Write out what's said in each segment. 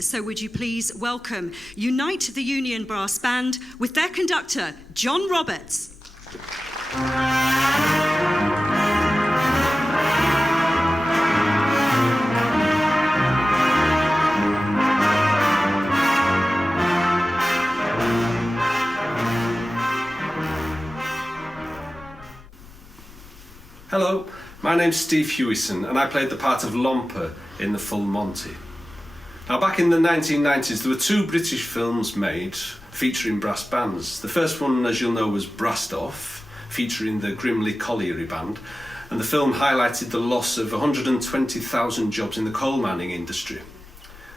So would you please welcome Unite the Union Brass Band with their conductor, John Roberts. Hello, my name's Steve Hewison and I played the part of Lomper in The Full Monty. Now back in the 1990s there were two British films made featuring brass bands. The first one, as you'll know, was Brassed Off, featuring the Grimley Colliery Band, and the film highlighted the loss of 120,000 jobs in the coal mining industry.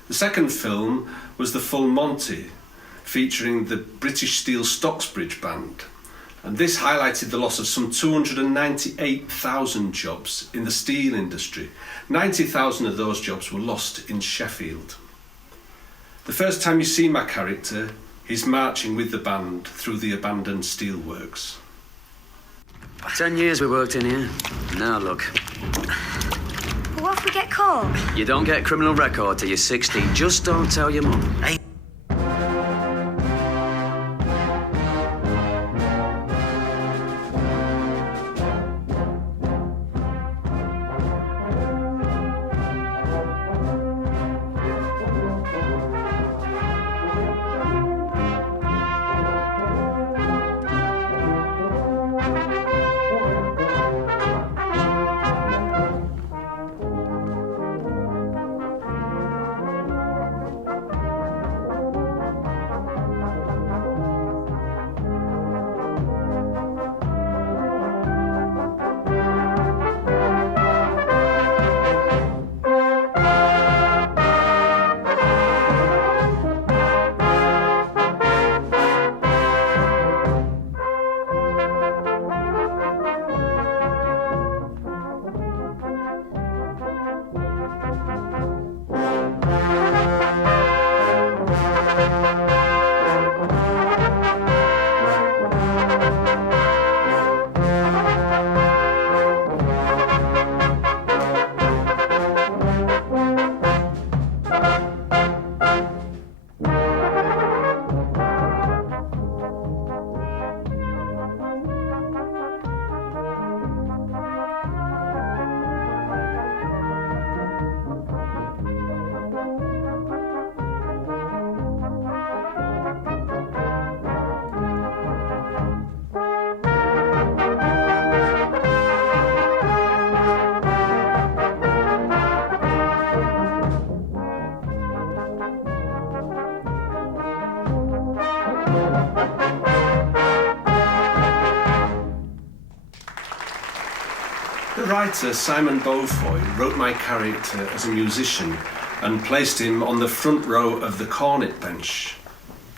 The second film was The Full Monty, featuring the British Steel Stocksbridge Band. And this highlighted the loss of some 298,000 jobs in the steel industry. 90,000 of those jobs were lost in Sheffield. The first time you see my character, he's marching with the band through the abandoned steelworks. 10 years we worked in here. Now look. What if we get caught? You don't get a criminal record till you're 16. Just don't tell your mum. Hey. The writer Simon Beaufoy wrote my character as a musician and placed him on the front row of the cornet bench.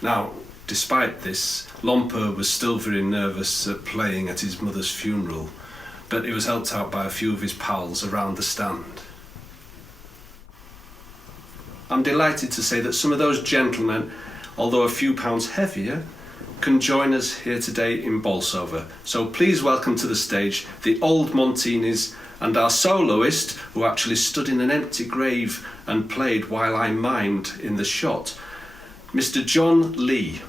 Now, despite this, Lomper was still very nervous at playing at his mother's funeral, but he was helped out by a few of his pals around the stand. I'm delighted to say that some of those gentlemen, although a few pounds heavier, can join us here today in Bolsover. So please welcome to the stage the Old Montinis and our soloist, who actually stood in an empty grave and played while I mimed in the shot, Mr. John Lee.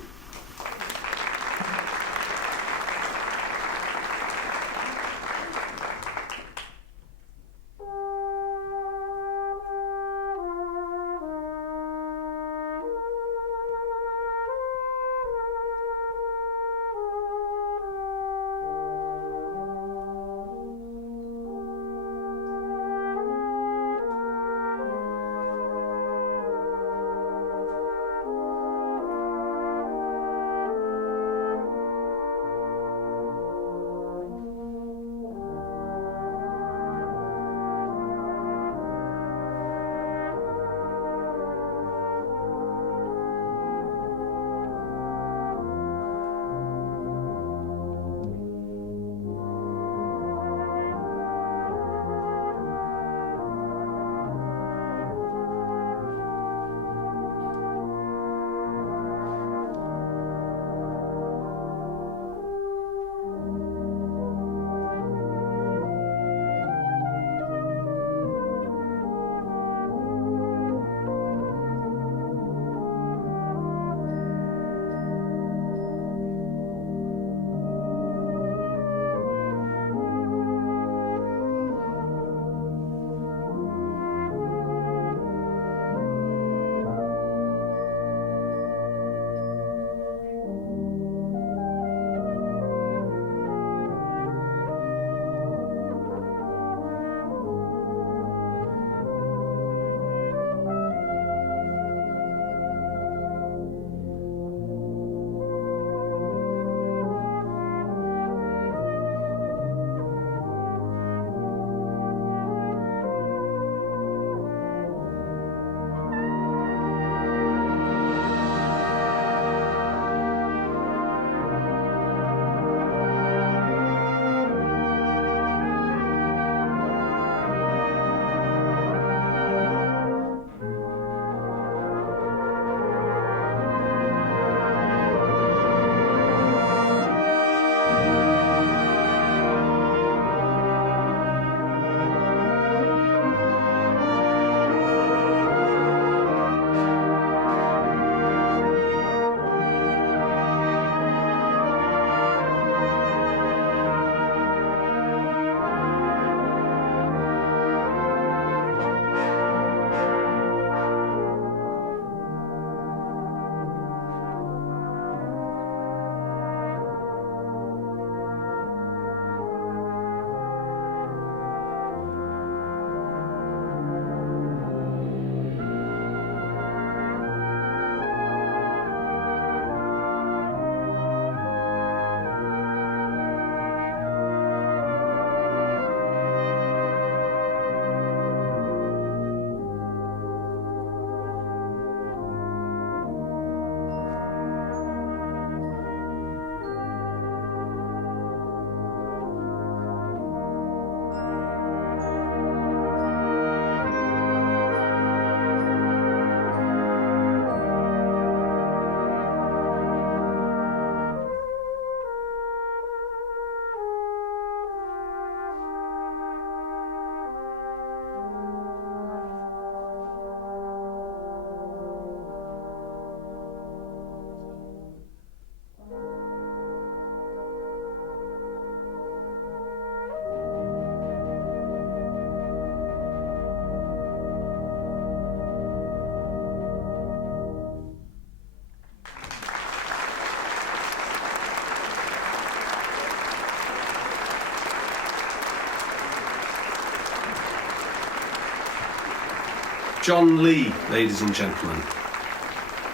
John Lee, ladies and gentlemen.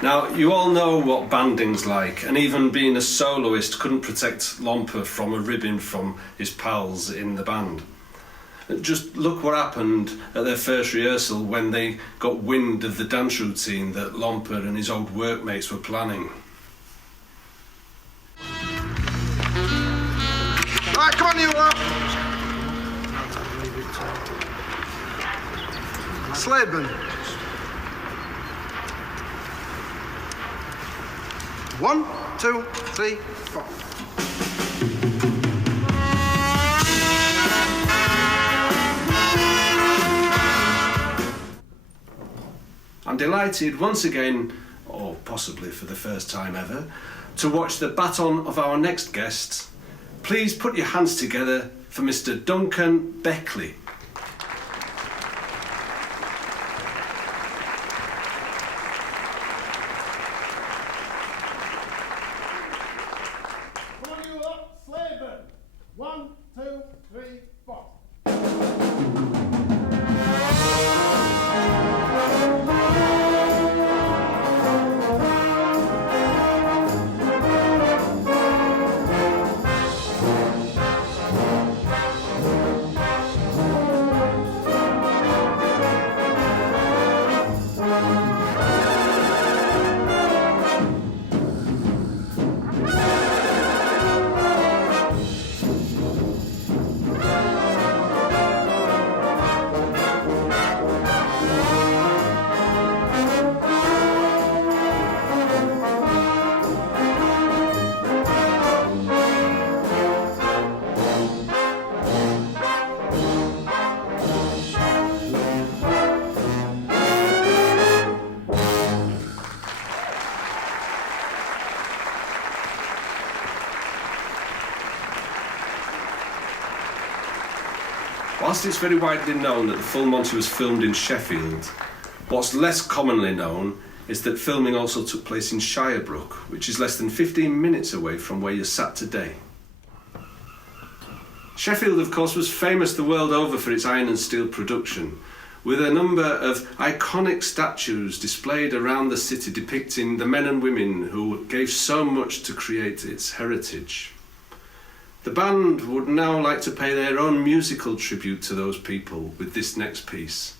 Now, you all know what banding's like, and even being a soloist couldn't protect Lomper from a ribbing from his pals in the band. Just look what happened at their first rehearsal when they got wind of the dance routine that Lomper and his old workmates were planning. Right, come on, you lot. Slademan. 1, 2, 3, 4. I'm delighted once again, or possibly for the first time ever, to watch the baton of our next guest. Please put your hands together for Mr. Duncan Beckley. Come on, you lot, Slademan. 1, 2, 3, 4. Whilst it's very widely known that the Full Monty was filmed in Sheffield, what's less commonly known is that filming also took place in Shirebrook, which is less than 15 minutes away from where you're sat today. Sheffield, of course, was famous the world over for its iron and steel production, with a number of iconic statues displayed around the city depicting the men and women who gave so much to create its heritage. The band would now like to pay their own musical tribute to those people with this next piece,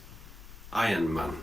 Iron Man.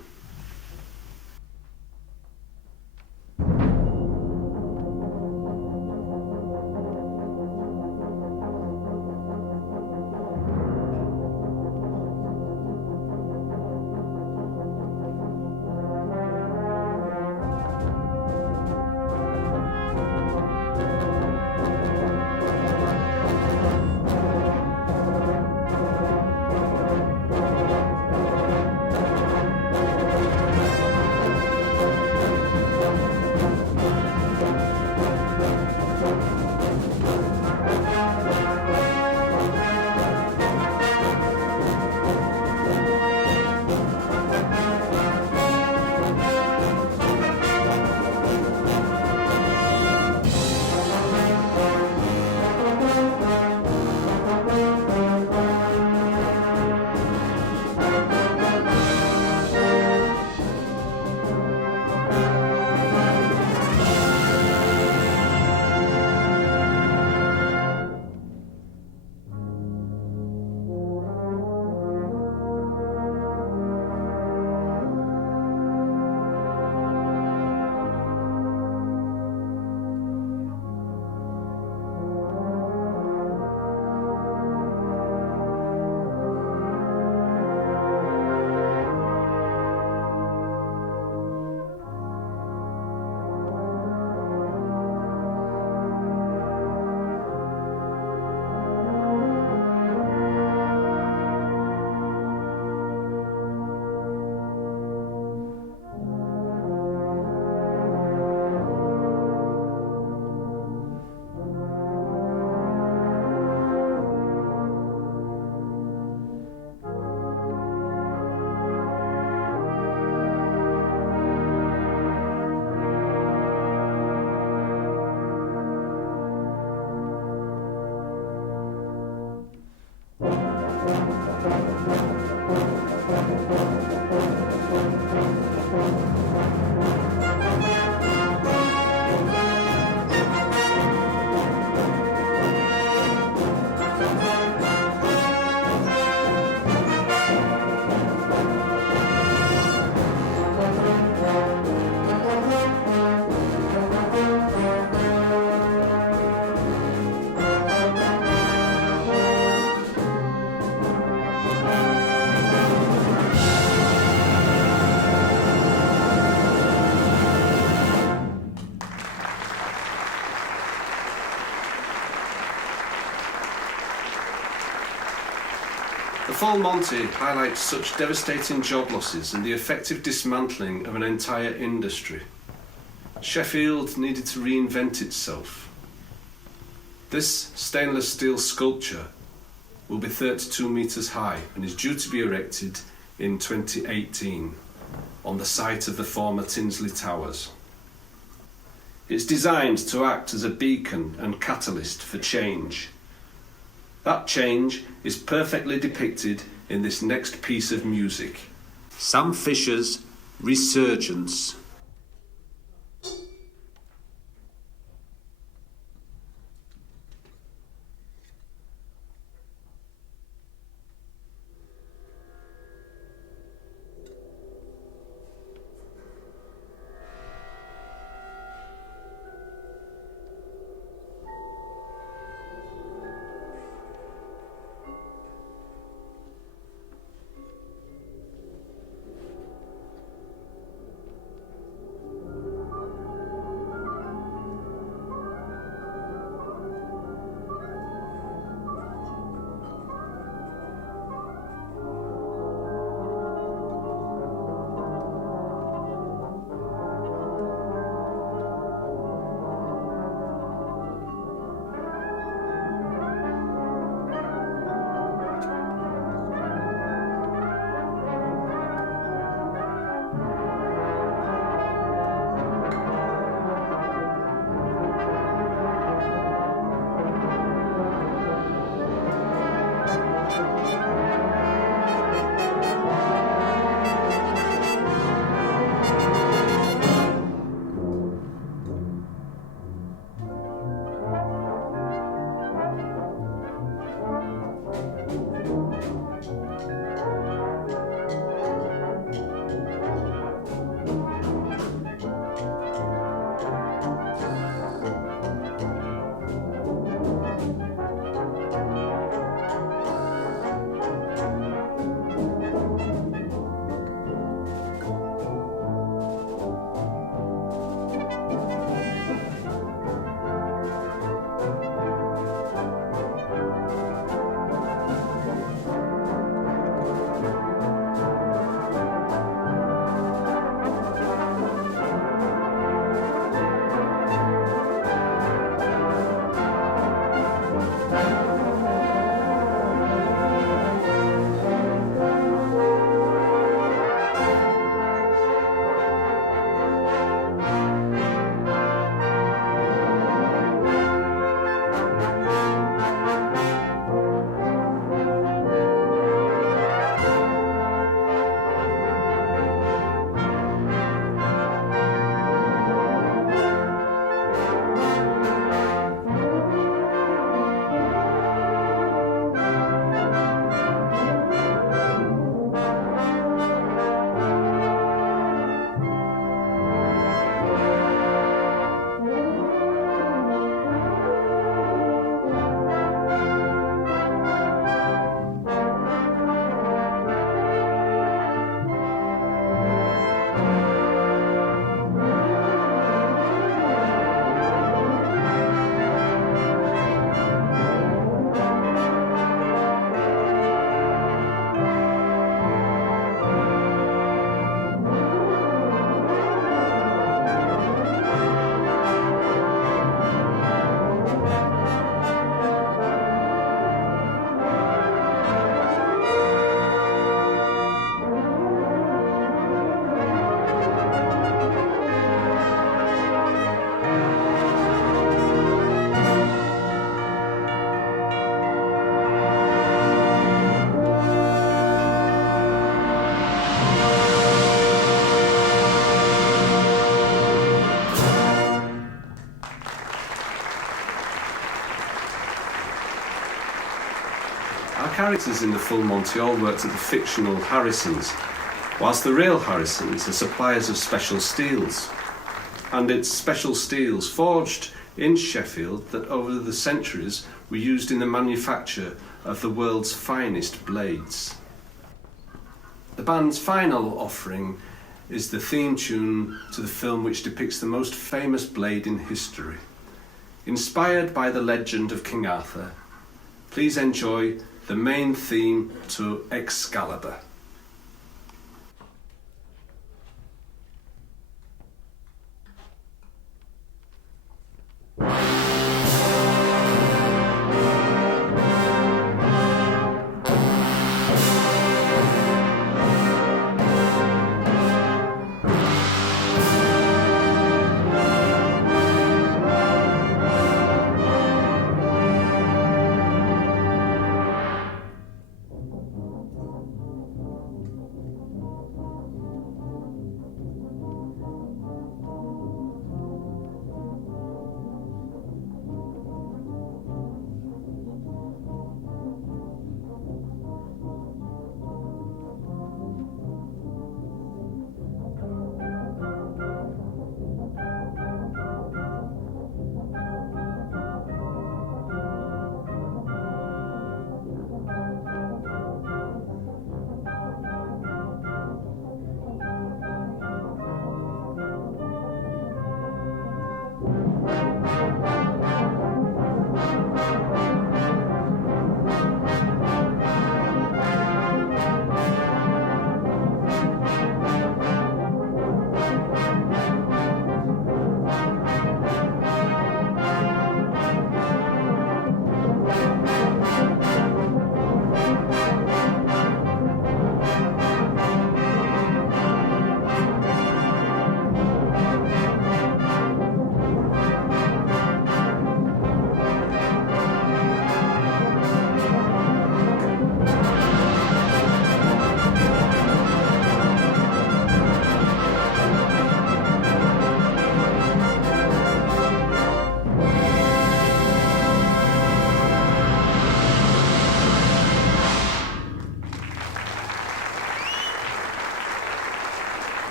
Full Monty highlights such devastating job losses and the effective dismantling of an entire industry. Sheffield needed to reinvent itself. This stainless steel sculpture will be 32 metres high and is due to be erected in 2018 on the site of the former Tinsley Towers. It's designed to act as a beacon and catalyst for change. That change is perfectly depicted in this next piece of music. Sam Fisher's Resurgence. Characters in the Full Monty all worked at the fictional Harrisons, whilst the real Harrisons are suppliers of special steels. And it's special steels forged in Sheffield that over the centuries were used in the manufacture of the world's finest blades. The band's final offering is the theme tune to the film which depicts the most famous blade in history. Inspired by the legend of King Arthur, please enjoy the main theme to Excalibur.